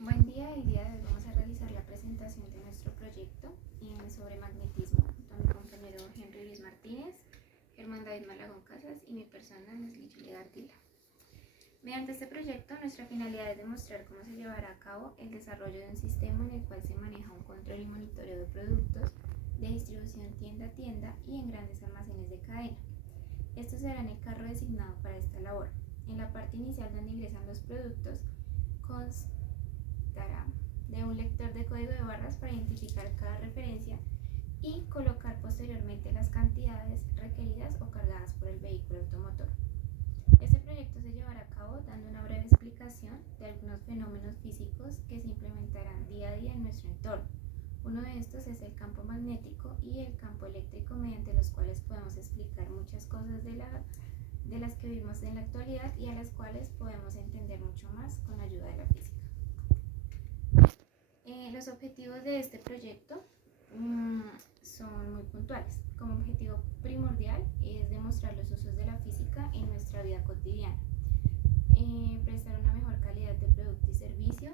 Buen día, el día de hoy vamos a realizar la presentación de nuestro proyecto sobre magnetismo junto a mi compañero Henry Luis Martínez, Germán David Malagón Casas y mi persona, Leslie Julia Ardila. Mediante este proyecto, nuestra finalidad es demostrar cómo se llevará a cabo el desarrollo de un sistema en el cual se maneja un control y monitoreo de productos de distribución tienda a tienda y en grandes almacenes de cadena. Esto será en el carro designado para esta labor. En la parte inicial donde ingresan los productos, constará de un lector de código de barras para identificar cada referencia y colocar posteriormente las cantidades requeridas o cargadas por el vehículo automotor. Este proyecto se llevará a cabo dando una breve explicación de algunos fenómenos físicos que se implementarán día a día en nuestro entorno. Uno de estos es el campo magnético y el campo eléctrico, mediante los cuales podemos explicar muchas cosas de las que vivimos en la actualidad y a las cuales podemos entender mucho más con la ayuda de la física. Los objetivos de este proyecto son muy puntuales. Como objetivo primordial es demostrar los usos de la física en nuestra vida cotidiana, prestar una mejor calidad de producto y servicio,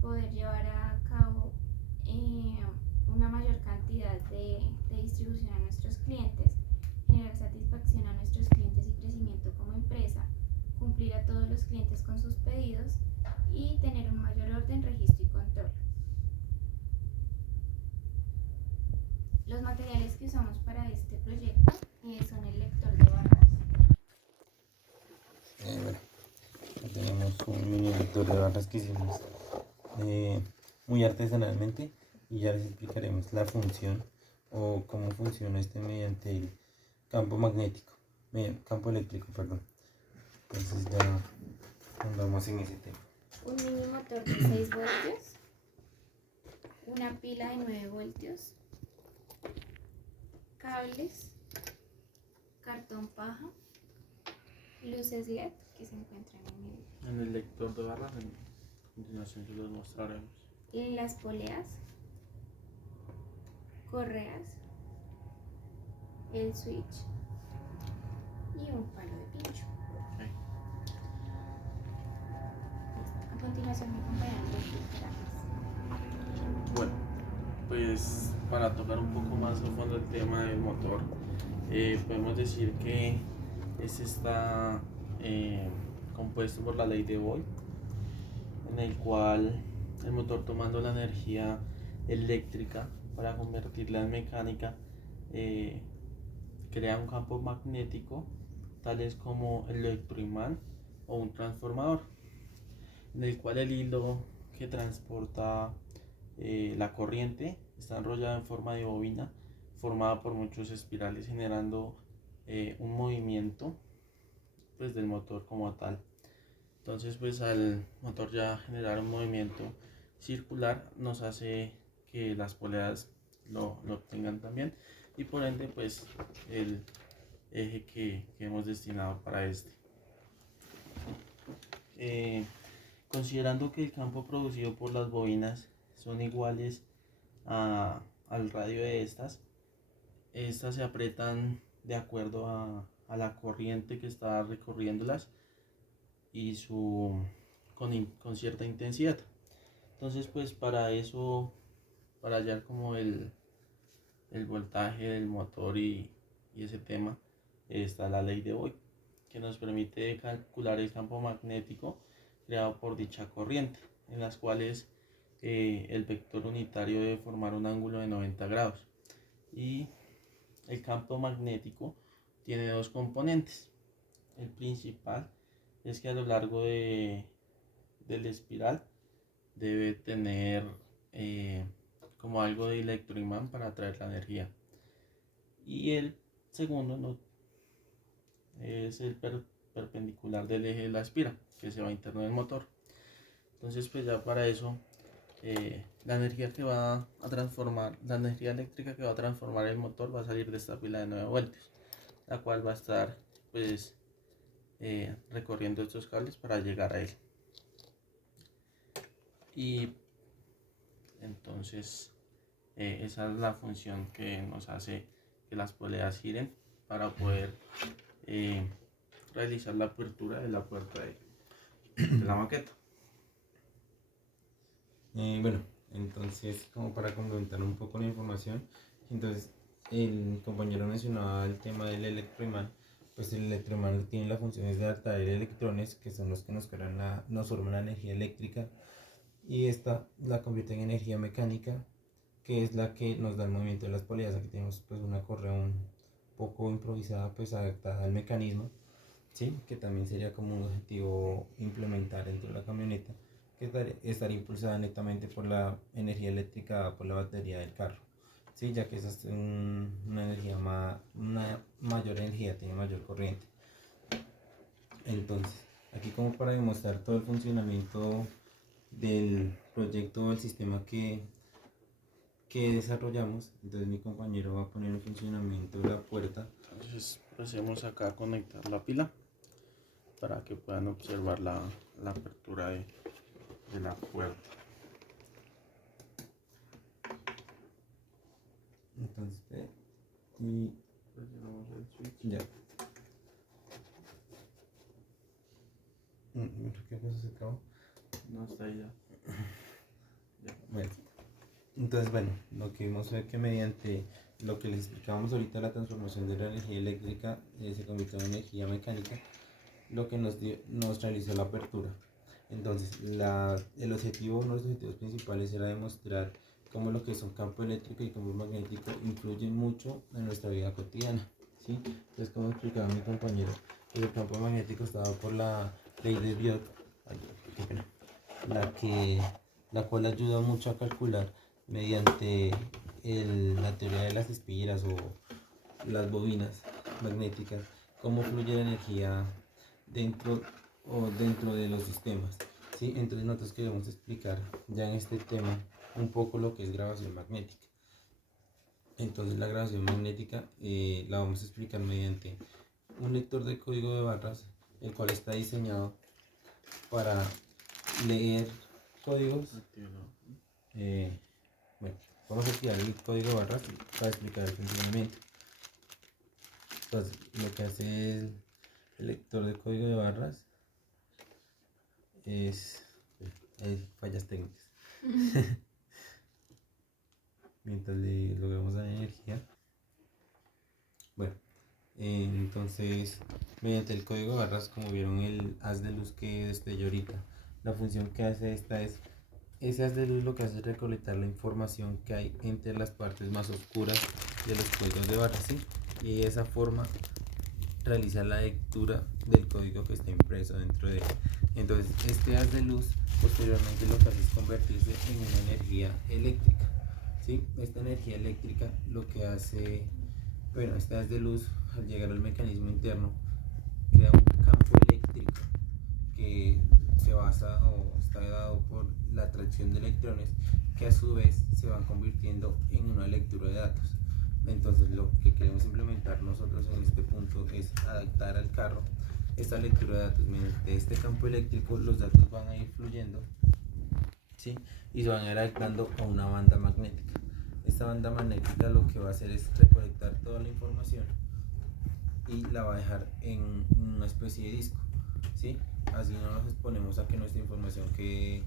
poder llevar a cabo una mayor cantidad de distribución a nuestros clientes, generar satisfacción a nuestros clientes y crecimiento como empresa, cumplir a todos los clientes con sus pedidos y tener un mayor orden, registro y control. Los materiales que usamos para este proyecto son el lector de barras. Bueno, aquí tenemos un mini lector de barras que hicimos muy artesanalmente y ya les explicaremos la función o cómo funciona mediante el campo magnético, campo eléctrico, perdón. Entonces ya andamos en ese tema. Un mini motor de 6 voltios, una pila de 9 voltios, cables, cartón paja, luces LED que se encuentran en el lector de barras. A continuación se los mostraremos. las poleas, correas, el switch y un palo de pincho. Okay. A continuación mi compañero nos explicará más. Bueno, pues para tocar un poco más a fondo el tema del motor, podemos decir que este está compuesto por la ley de Boyle, en el cual el motor, tomando la energía eléctrica para convertirla en mecánica, crea un campo magnético, tales como el electroimán o un transformador, en el cual el hilo que transporta la corriente está enrollado en forma de bobina formada por muchos espirales, generando un movimiento pues del motor como tal. Entonces pues al motor ya generar un movimiento circular nos hace que las poleas lo obtengan también, y por ende pues el eje que hemos destinado para este. Considerando que el campo producido por las bobinas son iguales al radio de estas se apretan de acuerdo a la corriente que está recorriéndolas y con cierta intensidad. Entonces pues para eso, para hallar como el voltaje del motor y ese tema, está la ley de Boyle, que nos permite calcular el campo magnético creado por dicha corriente, en las cuales el vector unitario debe formar un ángulo de 90 grados. Y el campo magnético tiene dos componentes. El principal es que a lo largo del espiral debe tener como algo de electroimán para atraer la energía. Y el segundo no, es el perpendicular del eje de la espira, que se va interno del motor. Entonces pues ya para eso la energía que va a transformar, la energía eléctrica que va a transformar el motor va a salir de esta pila de 9 voltios, la cual va a estar pues recorriendo estos cables para llegar a él. Y entonces esa es la función que nos hace que las poleas giren para poder realizar la apertura de la puerta de la maqueta. Bueno, entonces como para complementar un poco la información, entonces el compañero mencionaba el tema del electroimán. Pues el electroimán tiene las funciones de atraer electrones, que son los que nos forman la energía eléctrica, y esta la convierte en energía mecánica, que es la que nos da el movimiento de las polaridades. Aquí tenemos pues una correa un poco improvisada, pues adaptada al mecanismo, ¿sí? Que también sería como un objetivo implementar dentro de la camioneta, que estaría impulsada netamente por la energía eléctrica, por la batería del carro, ¿sí? Ya que esa es una energía una mayor energía, tiene mayor corriente. Entonces, aquí como para demostrar todo el funcionamiento del proyecto o el sistema que desarrollamos, entonces mi compañero va a poner en funcionamiento la puerta. Entonces procedemos acá a conectar la pila para que puedan observar la apertura de la puerta. Entonces, y Presionamos el switch. ya. ¿Qué cosa se acabó? No está ahí ya. Bueno, entonces, bueno, lo que vimos fue que mediante lo que les explicábamos ahorita, la transformación de la energía eléctrica se convirtió en energía mecánica, lo que nos realizó la apertura. Entonces, el objetivo, uno de los objetivos principales era demostrar cómo lo que es un campo eléctrico y campo magnético influyen mucho en nuestra vida cotidiana, ¿sí? Entonces, como explicaba mi compañero, el campo magnético está dado por la ley de Biot, qué pena, la cual ayuda mucho a calcular mediante la teoría de las espiras o las bobinas magnéticas cómo fluye la energía dentro dentro de los sistemas, ¿sí? Entonces nosotros queremos explicar ya en este tema un poco lo que es grabación magnética. Entonces la grabación magnética la vamos a explicar mediante un lector de código de barras, el cual está diseñado para leer códigos. Bueno, vamos a activar el código de barras para explicar el funcionamiento. Entonces, lo que hace el lector de código de barras es fallas técnicas. Mientras le logramos dar energía. Bueno, entonces, mediante el código de barras, como vieron el haz de luz que destelló ahorita, la función que hace esta es, ese haz de luz lo que hace es recolectar la información que hay entre las partes más oscuras de los códigos de barras, ¿sí? Y de esa forma realiza la lectura del código que está impreso dentro de él. Entonces, este haz de luz posteriormente lo que hace es convertirse en una energía eléctrica, ¿sí? Esta energía eléctrica lo que hace, bueno, este haz de luz al llegar al mecanismo interno crea un campo eléctrico que se basa o está dado por la atracción de electrones que a su vez se van convirtiendo en una lectura de datos. Entonces lo que queremos implementar nosotros en este punto es adaptar al carro esta lectura de datos. Mediante este campo eléctrico los datos van a ir fluyendo, ¿sí? Y se van a ir adaptando a una banda magnética. Esta banda magnética lo que va a hacer es recolectar toda la información y la va a dejar en una especie de disco, ¿sí? Así no nos exponemos a que nuestra información que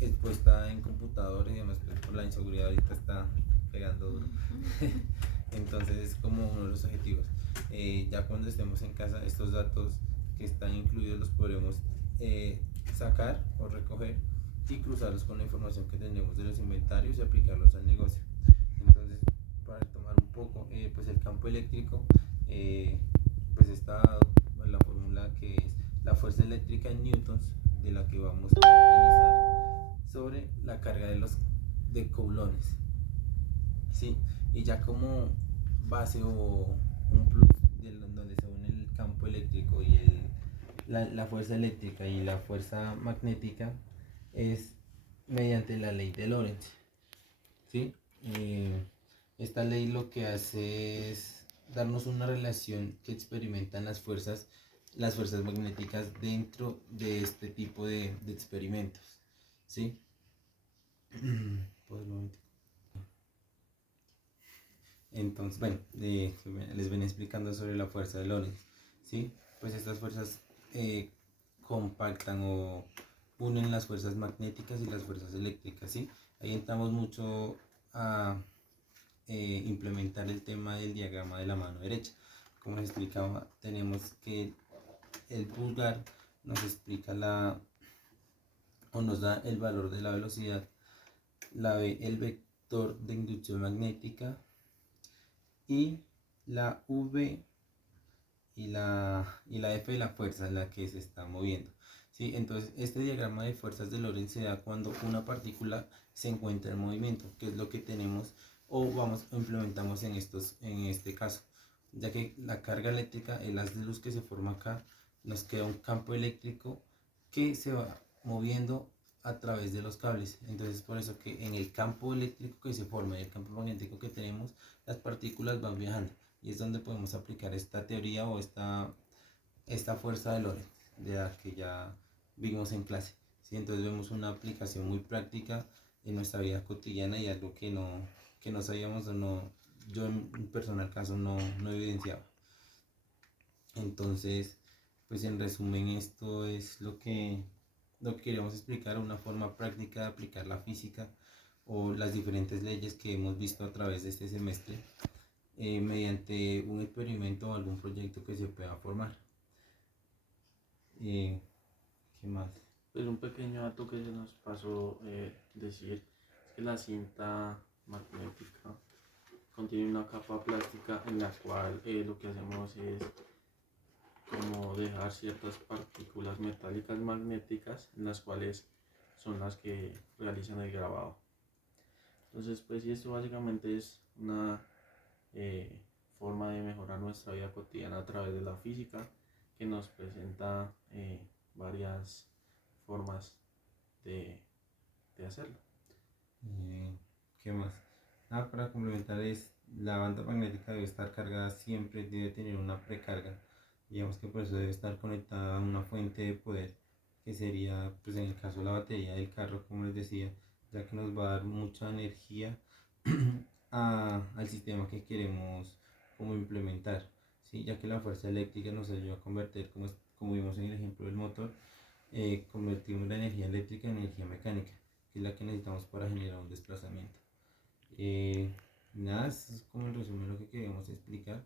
es puesta en computadores y demás, pues por la inseguridad ahorita está pegando duro. Entonces es como uno de los objetivos. Ya cuando estemos en casa, estos datos que están incluidos los podremos sacar o recoger y cruzarlos con la información que tendremos de los inventarios y aplicarlos al negocio. Entonces, para tomar un poco, pues el campo eléctrico pues está dado por la fórmula que es la fuerza eléctrica en newtons, de la que vamos a utilizar sobre la carga de coulones, ¿sí? Y ya como base o un plus donde se une el campo eléctrico y la fuerza eléctrica y la fuerza magnética es mediante la ley de Lorentz, ¿sí? Esta ley lo que hace es darnos una relación que experimentan las fuerzas magnéticas dentro de este tipo de experimentos, ¿sí? Por el momento. Entonces, bueno, les venía explicando sobre la fuerza de Lorentz, ¿sí? Pues estas fuerzas compactan o unen las fuerzas magnéticas y las fuerzas eléctricas, ¿sí? Ahí entramos mucho a implementar el tema del diagrama de la mano derecha. Como les explicaba, tenemos que el pulgar nos explica o nos da el valor de la velocidad, la B el vector de inducción magnética y la V y la F de la fuerza en la que se está moviendo. ¿Sí? Entonces, este diagrama de fuerzas de Lorentz se da cuando una partícula se encuentra en movimiento, que es lo que tenemos o implementamos en este caso, ya que la carga eléctrica, el haz de luz que se forma acá, nos queda un campo eléctrico que se va moviendo a través de los cables. Entonces, por eso que en el campo eléctrico que se forma y el campo magnético que tenemos, las partículas van viajando. Y es donde podemos aplicar esta teoría o esta fuerza de Lorentz, de la que ya vimos en clase. ¿Sí? Entonces vemos una aplicación muy práctica en nuestra vida cotidiana y algo que no sabíamos o no, yo en un personal caso no evidenciaba. Entonces, pues en resumen esto es lo que queríamos explicar, una forma práctica de aplicar la física o las diferentes leyes que hemos visto a través de este semestre mediante un experimento o algún proyecto que se pueda formar. ¿Qué más? Pues un pequeño dato que se nos pasó decir es que la cinta magnética contiene una capa plástica en la cual lo que hacemos es como dejar ciertas partículas metálicas magnéticas en las cuales son las que realizan el grabado. Entonces, pues sí, esto básicamente es una eh, forma de mejorar nuestra vida cotidiana a través de la física que nos presenta varias formas de, de hacerlo. ¿Qué más? Para complementar es la banda magnética debe estar cargada siempre, debe tener una precarga. Digamos que por eso debe estar conectada a una fuente de poder que sería, pues en el caso de la batería del carro, como les decía, ya que nos va a dar mucha energía al sistema que queremos como implementar, ¿sí? Ya que la fuerza eléctrica nos ayuda a convertir, como vimos en el ejemplo del motor, convertimos la energía eléctrica en energía mecánica, que es la que necesitamos para generar un desplazamiento. Nada, es como en resumen lo que queremos explicar,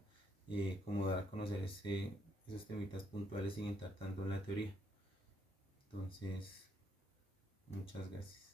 como dar a conocer esos temitas puntuales sin entrar tanto en la teoría. Entonces, muchas gracias.